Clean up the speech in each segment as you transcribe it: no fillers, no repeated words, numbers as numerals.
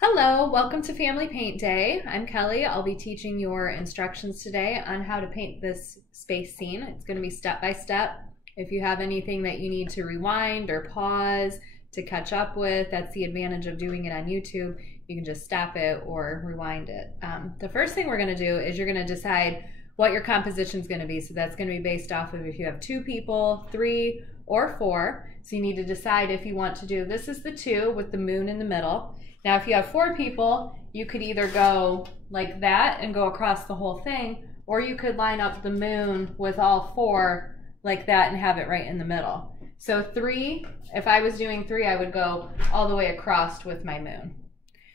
Hello, welcome to Family Paint Day. I'm Kelly. I'll be teaching your instructions today on how to paint this space scene. It's going to be step by step. If you have anything that you need to rewind or pause to catch up with, that's the advantage of doing it on YouTube. You can just stop it or rewind it. The first thing we're going to do is you're going to decide what your composition is going to be. So that's going to be based off of if you have 2 people, 3, or 4. So you need to decide if you want to do, this is the 2 with the moon in the middle. Now, if you have 4 people, you could either go like that and go across the whole thing, or you could line up the moon with all 4 like that and have it right in the middle. So 3, if I was doing 3, I would go all the way across with my moon.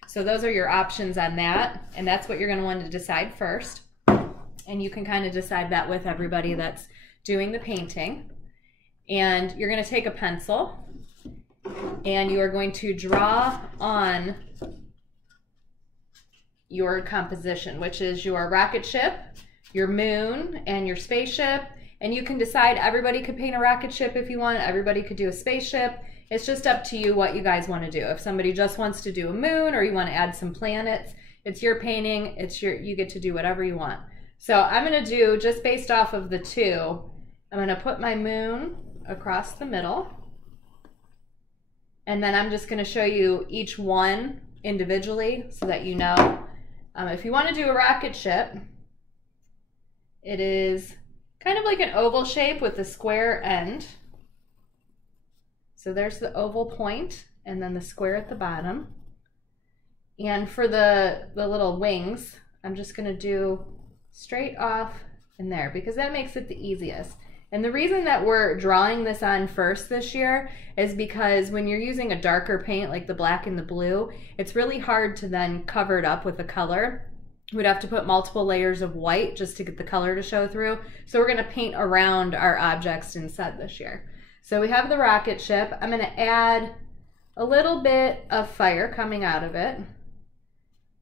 So those are your options on that, and that's what you're going to want to decide first. And you can kind of decide that with everybody that's doing the painting. And you're going to take a pencil and you are going to draw on your composition, which is your rocket ship, your moon, and your spaceship. And you can decide, everybody could paint a rocket ship if you want, everybody could do a spaceship. It's just up to you what you guys want to do. If somebody just wants to do a moon or you want to add some planets, it's your painting, you get to do whatever you want. So I'm going to do, just based off of the 2, I'm going to put my moon across the middle. And then I'm just going to show you each one individually so that you know. If you want to do a rocket ship, it is kind of like an oval shape with a square end. So there's the oval point and then the square at the bottom. And for the little wings, I'm just going to do straight off in there because that makes it the easiest. And the reason that we're drawing this on first this year is because when you're using a darker paint like the black and the blue, it's really hard to then cover it up with the color. We'd have to put multiple layers of white just to get the color to show through. So we're going to paint around our objects instead this year. So we have the rocket ship. I'm going to add a little bit of fire coming out of it.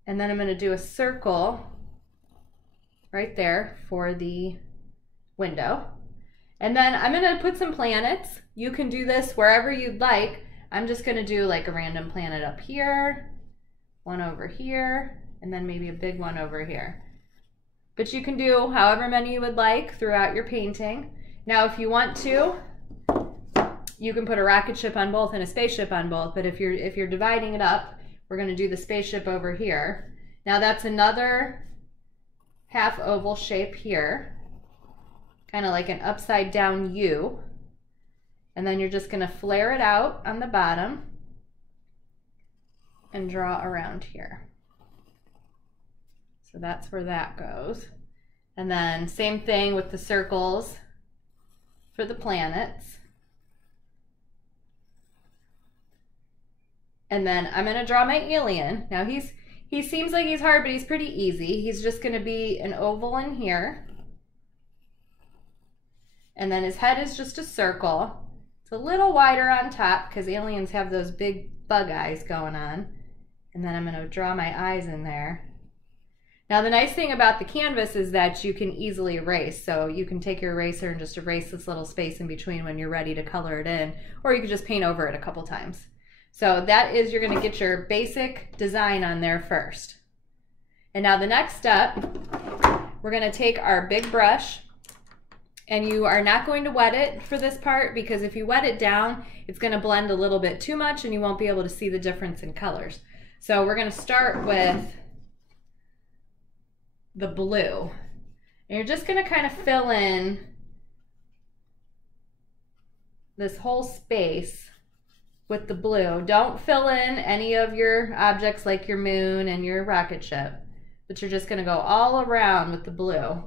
And then I'm going to do a circle right there for the window. And then I'm going to put some planets. You can do this wherever you'd like. I'm just going to do like a random planet up here, one over here, and then maybe a big one over here. But you can do however many you would like throughout your painting. Now, if you want to, you can put a rocket ship on both and a spaceship on both. But if you're dividing it up, we're going to do the spaceship over here. Now that's another half oval shape here. Kind of like an upside down U. And then you're just going to flare it out on the bottom and draw around here. So that's where that goes. And then same thing with the circles for the planets. And then I'm going to draw my alien. Now he seems like he's hard, but he's pretty easy. He's just going to be an oval in here. And then his head is just a circle. It's a little wider on top because aliens have those big bug eyes going on. And then I'm going to draw my eyes in there. Now the nice thing about the canvas is that you can easily erase. So you can take your eraser and just erase this little space in between when you're ready to color it in. Or you can just paint over it a couple times. So that is, you're going to get your basic design on there first. And now the next step, we're going to take our big brush. And you are not going to wet it for this part because if you wet it down, it's going to blend a little bit too much and you won't be able to see the difference in colors. So we're going to start with the blue. And you're just going to kind of fill in this whole space with the blue. Don't fill in any of your objects like your moon and your rocket ship, but you're just going to go all around with the blue.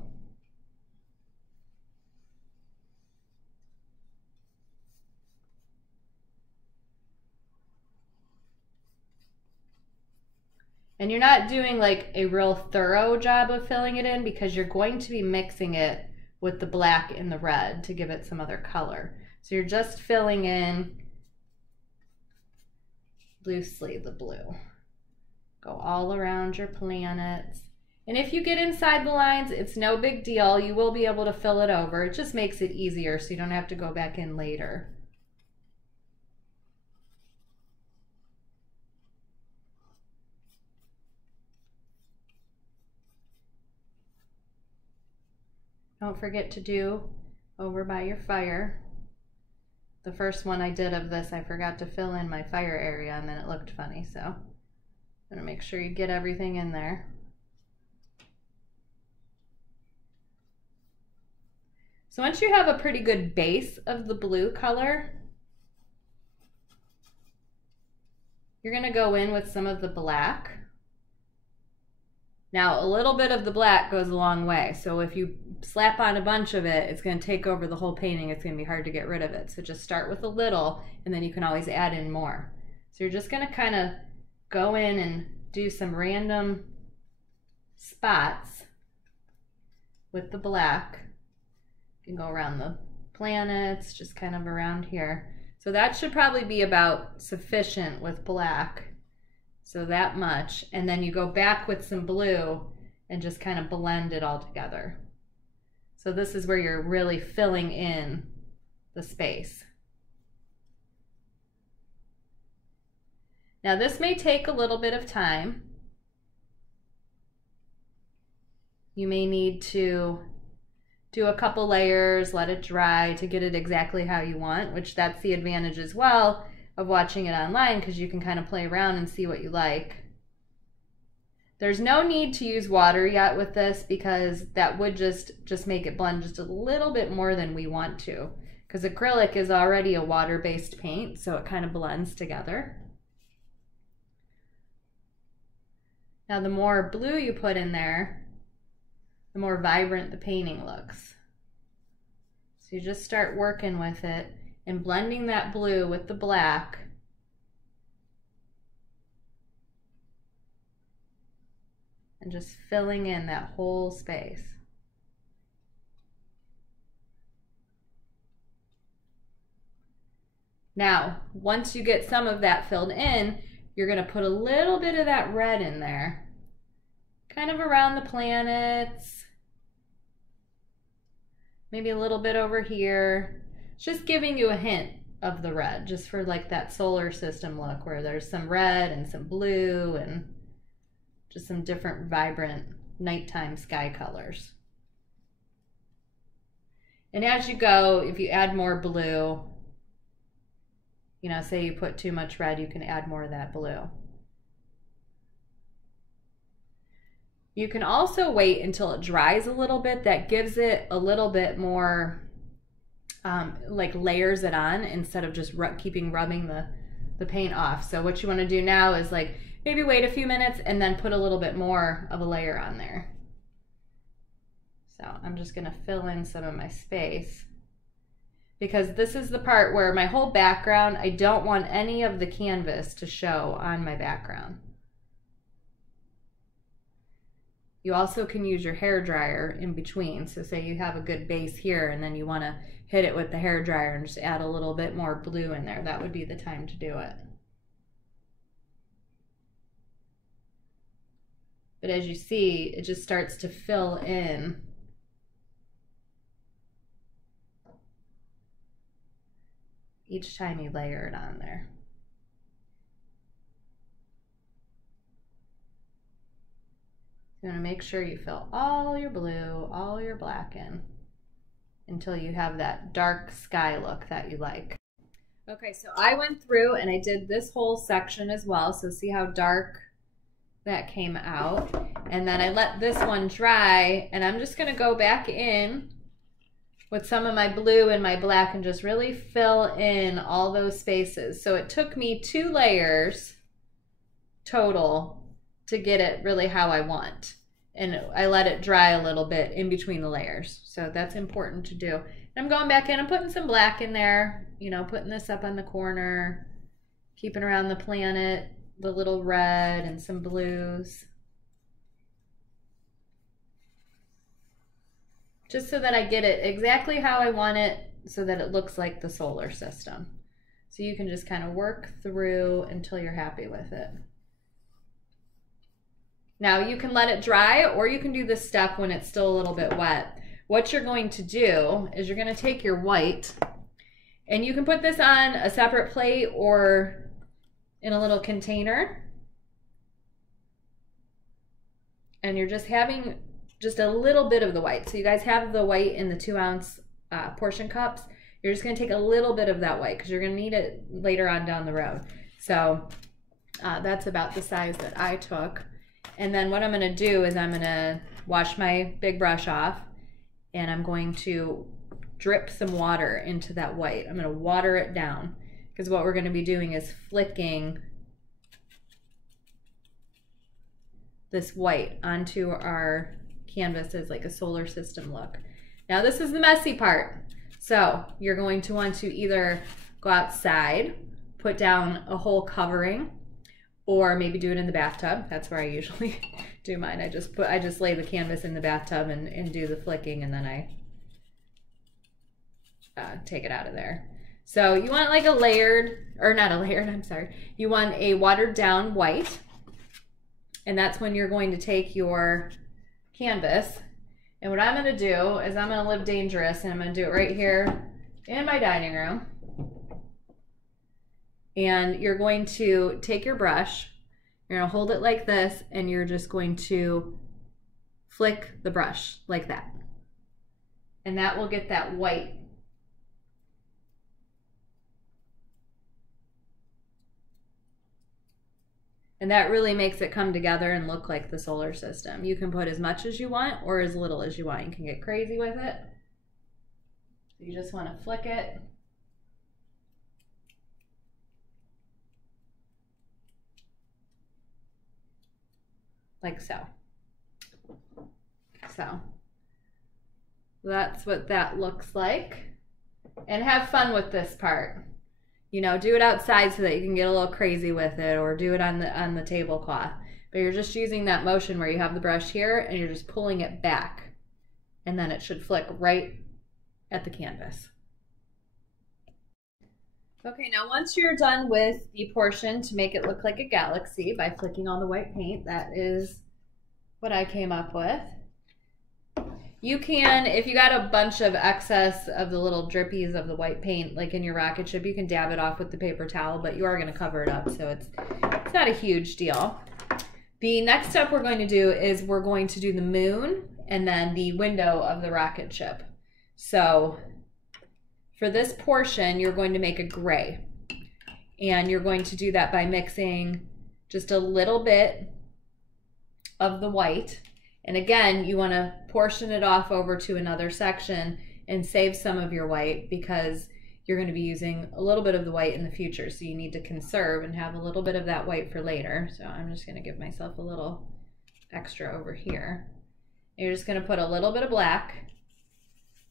And you're not doing like a real thorough job of filling it in because you're going to be mixing it with the black and the red to give it some other color. So you're just filling in loosely the blue. Go all around your planets. And if you get inside the lines, it's no big deal. You will be able to fill it over. It just makes it easier so you don't have to go back in later. Don't forget to do over by your fire. The first one I did of this, I forgot to fill in my fire area and then it looked funny, so I'm gonna make sure you get everything in there. So once you have a pretty good base of the blue color, you're gonna go in with some of the black. Now, a little bit of the black goes a long way, so if you slap on a bunch of it, it's going to take over the whole painting. It's going to be hard to get rid of it. So just start with a little, and then you can always add in more. So you're just going to kind of go in and do some random spots with the black. You can go around the planets, just kind of around here. So that should probably be about sufficient with black. So that much, and then you go back with some blue and just kind of blend it all together. So this is where you're really filling in the space. Now this may take a little bit of time. You may need to do a couple layers, let it dry to get it exactly how you want, which that's the advantage as well of watching it online, because you can kind of play around and see what you like. There's no need to use water yet with this, because that would just make it blend just a little bit more than we want to, because acrylic is already a water-based paint, so it kind of blends together. Now the more blue you put in there, the more vibrant the painting looks. So you just start working with it and blending that blue with the black. And just filling in that whole space. Now, once you get some of that filled in, you're going to put a little bit of that red in there, kind of around the planets, maybe a little bit over here. It's just giving you a hint of the red, just for like that solar system look where there's some red and some blue and just some different vibrant nighttime sky colors. And as you go, if you add more blue, you know, say you put too much red, you can add more of that blue. You can also wait until it dries a little bit. That gives it a little bit more, like layers it on instead of just keeping rubbing the paint off. So what you want to do now is like maybe wait a few minutes and then put a little bit more of a layer on there. So I'm just going to fill in some of my space, because this is the part where my whole background, I don't want any of the canvas to show on my background. You also can use your hair dryer in between. So say you have a good base here and then you want to hit it with the hair dryer and just add a little bit more blue in there. That would be the time to do it. But as you see, it just starts to fill in each time you layer it on there. You want to make sure you fill all your blue, all your black in until you have that dark sky look that you like. Okay, so I went through and I did this whole section as well. So see how dark that came out. And then I let this one dry, and I'm just going to go back in with some of my blue and my black and just really fill in all those spaces. So it took me 2 layers total to get it really how I want. And I let it dry a little bit in between the layers. So that's important to do. And I'm going back in and putting some black in there, you know, putting this up on the corner, keeping around the planet, the little red and some blues. Just so that I get it exactly how I want it, so that it looks like the solar system. So you can just kind of work through until you're happy with it. Now you can let it dry, or you can do this step when it's still a little bit wet. What you're going to do is you're going to take your white, and you can put this on a separate plate or in a little container. And you're just just a little bit of the white. So you guys have the white in the 2-ounce portion cups. You're just gonna take a little bit of that white because you're gonna need it later on down the road. So that's about the size that I took. And then what I'm gonna do is I'm gonna wash my big brush off, and I'm going to drip some water into that white. I'm gonna water it down because what we're gonna be doing is flicking this white onto our canvas as like a solar system look. Now this is the messy part. So you're going to want to either go outside, put down a whole covering, or maybe do it in the bathtub. That's where I usually do mine. I just lay the canvas in the bathtub and do the flicking, and then I take it out of there. So you want like a layered, or not a layered, I'm sorry. You want a watered down white, and that's when you're going to take your canvas. And what I'm gonna do is I'm gonna live dangerous, and I'm gonna do it right here in my dining room. And you're going to take your brush, you're gonna hold it like this, and you're just going to flick the brush like that. And that will get that white. And that really makes it come together and look like the solar system. You can put as much as you want or as little as you want. You can get crazy with it. You just want to flick it. Like so. So that's what that looks like. And have fun with this part. You know, do it outside so that you can get a little crazy with it, or do it on the tablecloth. But you're just using that motion where you have the brush here and you're just pulling it back, and then it should flick right at the canvas. Okay, now once you're done with the portion to make it look like a galaxy by flicking on the white paint, that is what I came up with. You can, if you got a bunch of excess of the little drippies of the white paint, like in your rocket ship, you can dab it off with the paper towel, but you are going to cover it up, so it's not a huge deal. The next step we're going to do is we're going to do the moon and then the window of the rocket ship. So for this portion, you're going to make a gray, and you're going to do that by mixing just a little bit of the white. And again, you want to portion it off over to another section and save some of your white, because you're going to be using a little bit of the white in the future. So you need to conserve and have a little bit of that white for later. So I'm just going to give myself a little extra over here. And you're just going to put a little bit of black.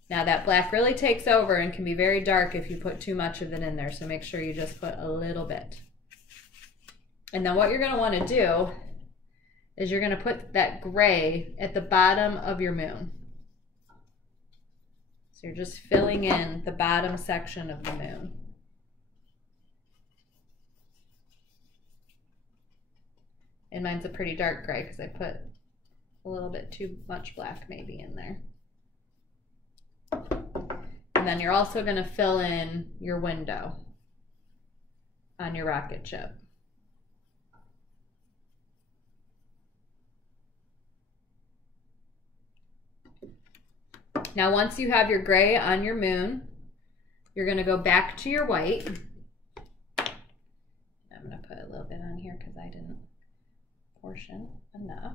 Now that black really takes over and can be very dark if you put too much of it in there. So make sure you just put a little bit. And then what you're going to want to do is you're going to put that gray at the bottom of your moon. So you're just filling in the bottom section of the moon. And mine's a pretty dark gray because I put a little bit too much black maybe in there. And then you're also going to fill in your window on your rocket ship. Now once you have your gray on your moon, you're going to go back to your white. I'm going to put a little bit on here because I didn't portion enough.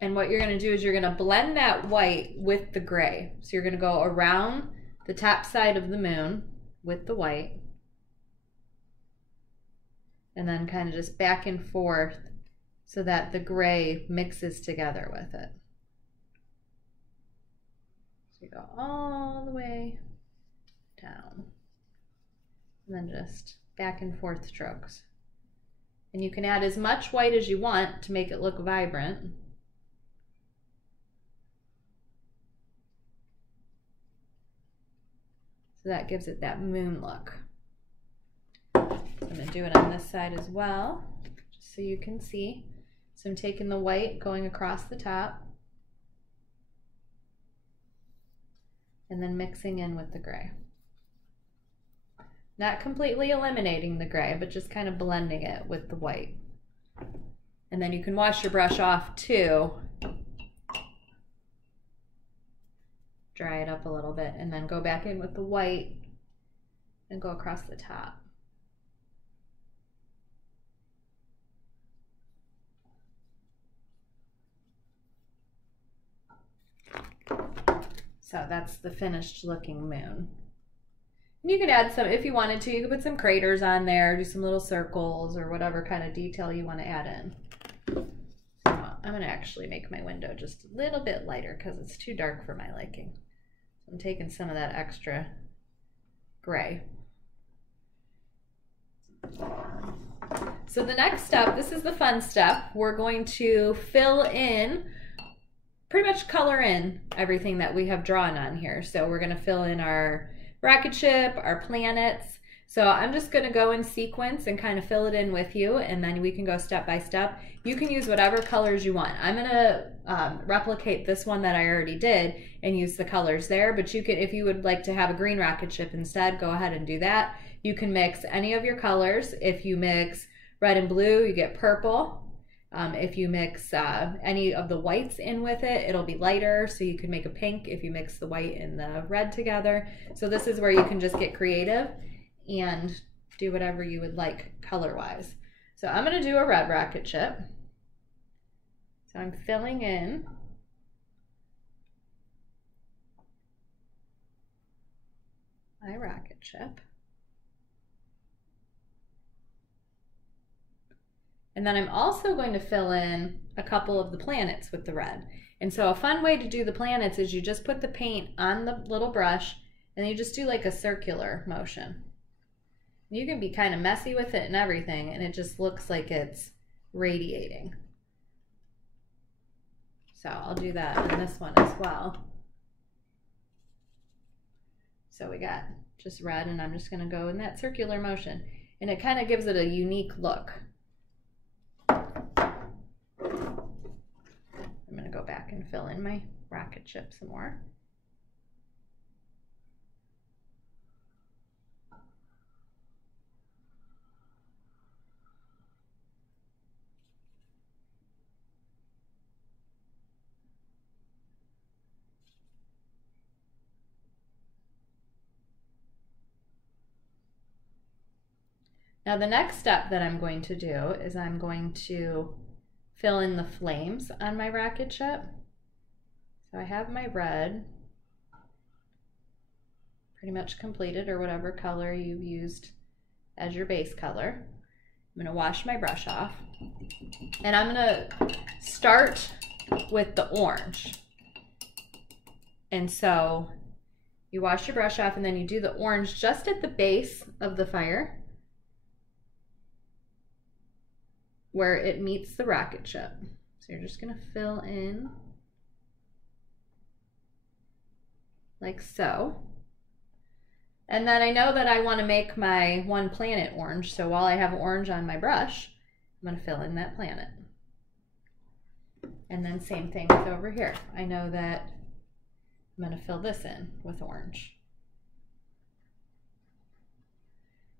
And what you're going to do is you're going to blend that white with the gray. So you're going to go around the top side of the moon with the white, and then kind of just back and forth so that the gray mixes together with it. So you go all the way down, and then just back and forth strokes. And you can add as much white as you want to make it look vibrant. So that gives it that moon look. So I'm going to do it on this side as well, just so you can see. So I'm taking the white, going across the top, and then mixing in with the gray. Not completely eliminating the gray, but just kind of blending it with the white. And then you can wash your brush off too dry it up a little bit, and then go back in with the white and go across the top. So that's the finished looking moon. And you could add some, if you wanted to, you could put some craters on there, do some little circles or whatever kind of detail you want to add in. So I'm going to actually make my window just a little bit lighter because it's too dark for my liking. So I'm taking some of that extra gray. So the next step, this is the fun step, we're going to fill in, pretty much color in everything that we have drawn on here. So we're going to fill in our rocket ship, our planets. So I'm just going to go in sequence and kind of fill it in with you, and then we can go step by step. You can use whatever colors you want. I'm going to replicate this one that I already did and use the colors there, but you could, if you would like to have a green rocket ship instead, go ahead and do that. You can mix any of your colors. If you mix red and blue, you get purple. If you mix any of the whites in with it, it'll be lighter, so you can make a pink if you mix the white and the red together. So this is where you can just get creative and do whatever you would like color-wise. So I'm going to do a red rocket ship. So I'm filling in my rocket ship. And then I'm also going to fill in a couple of the planets with the red. And so a fun way to do the planets is you just put the paint on the little brush and you just do like a circular motion. You can be kind of messy with it and everything, and it just looks like it's radiating. So I'll do that on this one as well. So we got just red, and I'm just going to go in that circular motion, and it kind of gives it a unique look. I'm going to go back and fill in my rocket ship some more. Now the next step that I'm going to do is I'm going to fill in the flames on my rocket ship. So I have my red pretty much completed, or whatever color you've used as your base color. I'm going to wash my brush off, and I'm going to start with the orange. And so you wash your brush off, and then you do the orange just at the base of the fire where it meets the rocket ship. So you're just going to fill in like so. And then I know that I want to make my one planet orange, so while I have orange on my brush, I'm going to fill in that planet. And then same thing with over here. I know that I'm going to fill this in with orange.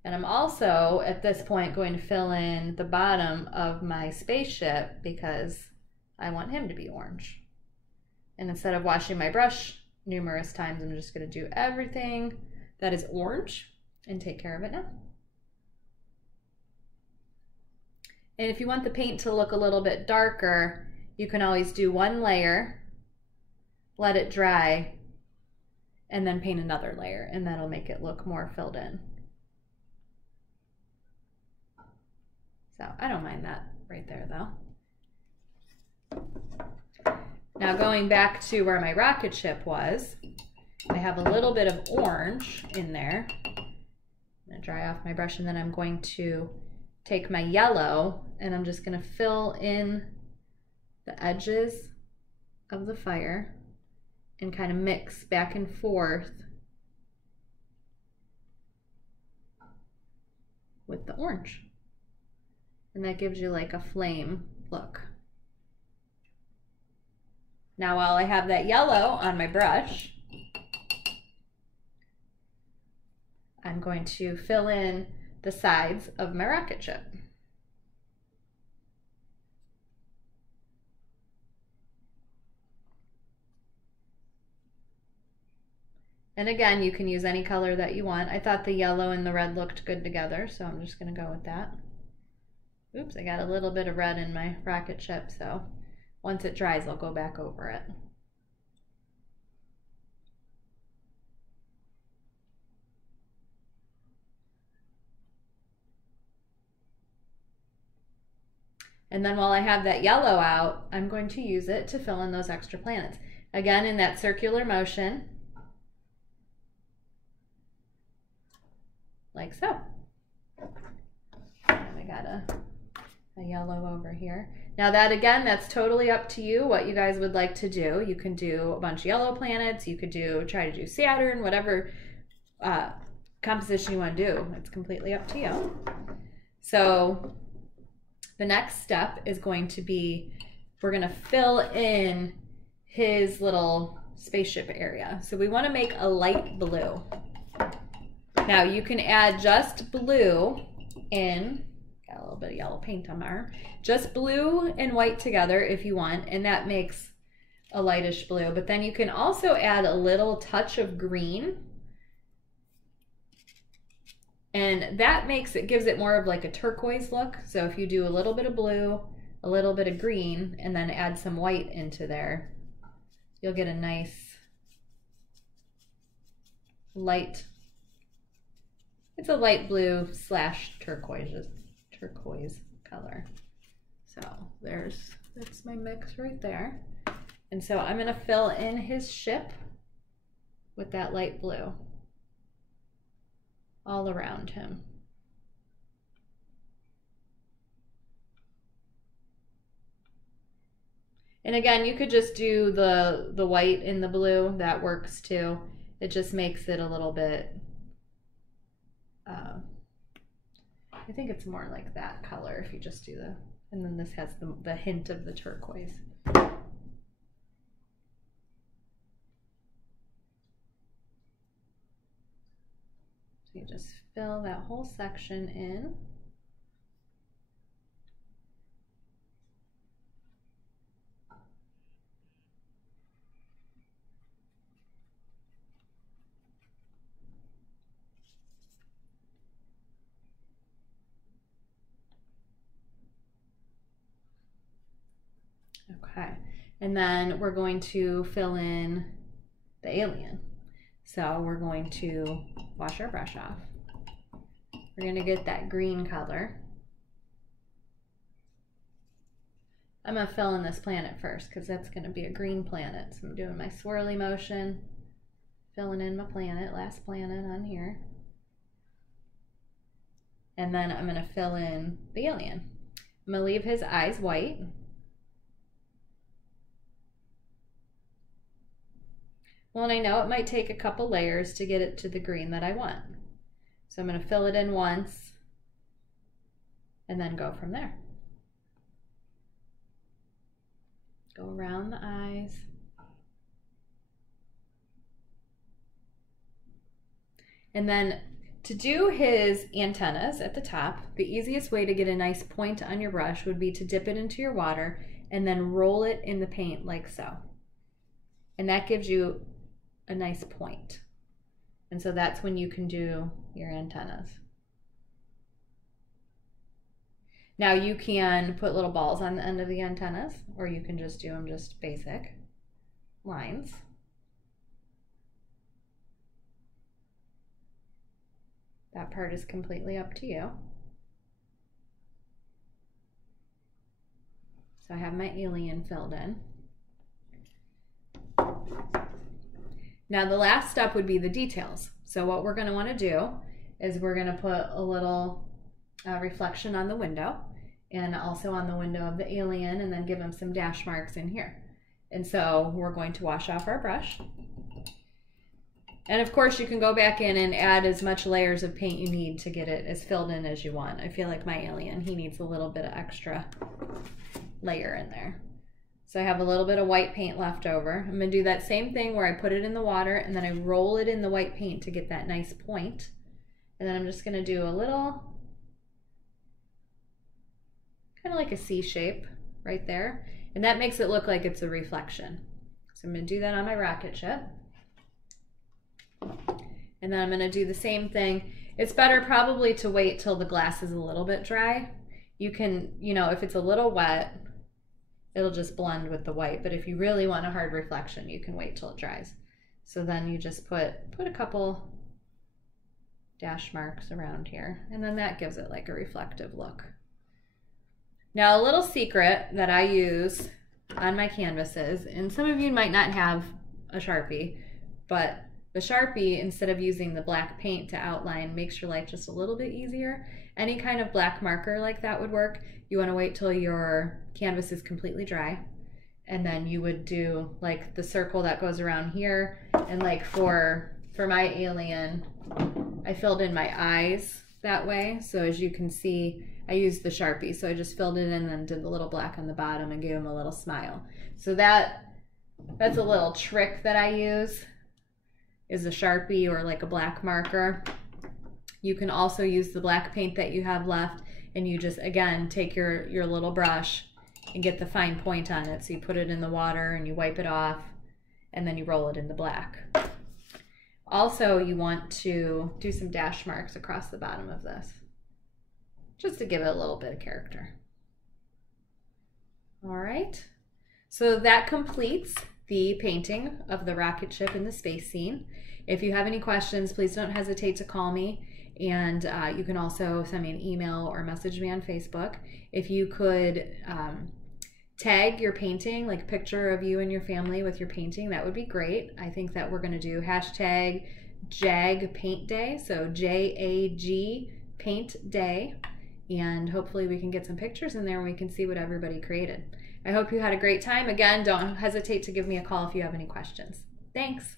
And I'm also, at this point, going to fill in the bottom of my spaceship because I want him to be orange. And instead of washing my brush numerous times, I'm just going to do everything that is orange and take care of it now. And if you want the paint to look a little bit darker, you can always do one layer, let it dry, and then paint another layer, and that'll make it look more filled in. So I don't mind that right there though. Now going back to where my rocket ship was, I have a little bit of orange in there. I'm going to dry off my brush, and then I'm going to take my yellow and I'm just going to fill in the edges of the fire and kind of mix back and forth with the orange. And that gives you like a flame look. Now while I have that yellow on my brush, I'm going to fill in the sides of my rocket ship. And again, you can use any color that you want. I thought the yellow and the red looked good together, so I'm just gonna go with that. Oops, I got a little bit of red in my rocket ship, so once it dries, I'll go back over it. And then while I have that yellow out, I'm going to use it to fill in those extra planets. Again, in that circular motion, like so. And I got a yellow over here. Now that, again, that's totally up to you what you guys would like to do. You can do a bunch of yellow planets, you could try to do Saturn, whatever composition you want to do. It's completely up to you. So the next step is going to be, we're going to fill in his little spaceship area. So we want to make a light blue. Now you can add just blue in, got a little bit of yellow paint on my arm, just blue and white together if you want, and that makes a lightish blue. But then you can also add a little touch of green, and that gives it more of like a turquoise look. So if you do a little bit of blue, a little bit of green, and then add some white into there, you'll get a nice light, it's a light blue / turquoise color. So that's my mix right there. And so I'm gonna fill in his ship with that light blue all around him. And again, you could just do the white in the blue, that works too. It just makes it a little bit, I think it's more like that color if you just do and then this has the hint of the turquoise. So you just fill that whole section in. Okay, and then we're going to fill in the alien. So we're going to wash our brush off. We're going to get that green color. I'm going to fill in this planet first because that's going to be a green planet. So I'm doing my swirly motion, filling in my planet, last planet on here. And then I'm going to fill in the alien. I'm going to leave his eyes white. Well, and I know it might take a couple layers to get it to the green that I want. So I'm going to fill it in once and then go from there. Go around the eyes. And then to do his antennas at the top, the easiest way to get a nice point on your brush would be to dip it into your water and then roll it in the paint like so. And that gives you a nice point. And so that's when you can do your antennas. Now you can put little balls on the end of the antennas, or you can just do them just basic lines. That part is completely up to you. So I have my alien filled in. Now the last step would be the details. So what we're going to want to do is we're going to put a little reflection on the window and also on the window of the alien, and then give them some dash marks in here. And so we're going to wash off our brush. And of course you can go back in and add as much layers of paint you need to get it as filled in as you want. I feel like my alien, he needs a little bit of extra layer in there. So I have a little bit of white paint left over. I'm going to do that same thing where I put it in the water and then I roll it in the white paint to get that nice point. And then I'm just going to do a little, kind of like a C shape right there. And that makes it look like it's a reflection. So I'm going to do that on my rocket ship. And then I'm going to do the same thing. It's better probably to wait till the glass is a little bit dry. You can, you know, if it's a little wet, it'll just blend with the white. But if you really want a hard reflection, you can wait till it dries. So then you just put a couple dash marks around here, and then that gives it like a reflective look. Now, a little secret that I use on my canvases, and some of you might not have a Sharpie, but the Sharpie, instead of using the black paint to outline, makes your life just a little bit easier. Any kind of black marker like that would work. You want to wait till your canvas is completely dry, and then you would do like the circle that goes around here, and like for my alien, I filled in my eyes that way. So as you can see, I used the Sharpie, so I just filled it in and then did the little black on the bottom and gave him a little smile. So that's a little trick that I use, is a Sharpie or like a black marker. You can also use the black paint that you have left, and you just, again, take your little brush and get the fine point on it. So you put it in the water and you wipe it off, and then you roll it in the black. Also, you want to do some dash marks across the bottom of this, just to give it a little bit of character. All right, so that completes the painting of the rocket ship in the space scene. If you have any questions, please don't hesitate to call me, and you can also send me an email or message me on Facebook. If you could tag your painting, like a picture of you and your family with your painting, that would be great. I think that we're going to do hashtag JAG Paint Day, so JAG Paint Day, and hopefully we can get some pictures in there and we can see what everybody created. I hope you had a great time. Again, don't hesitate to give me a call if you have any questions. Thanks.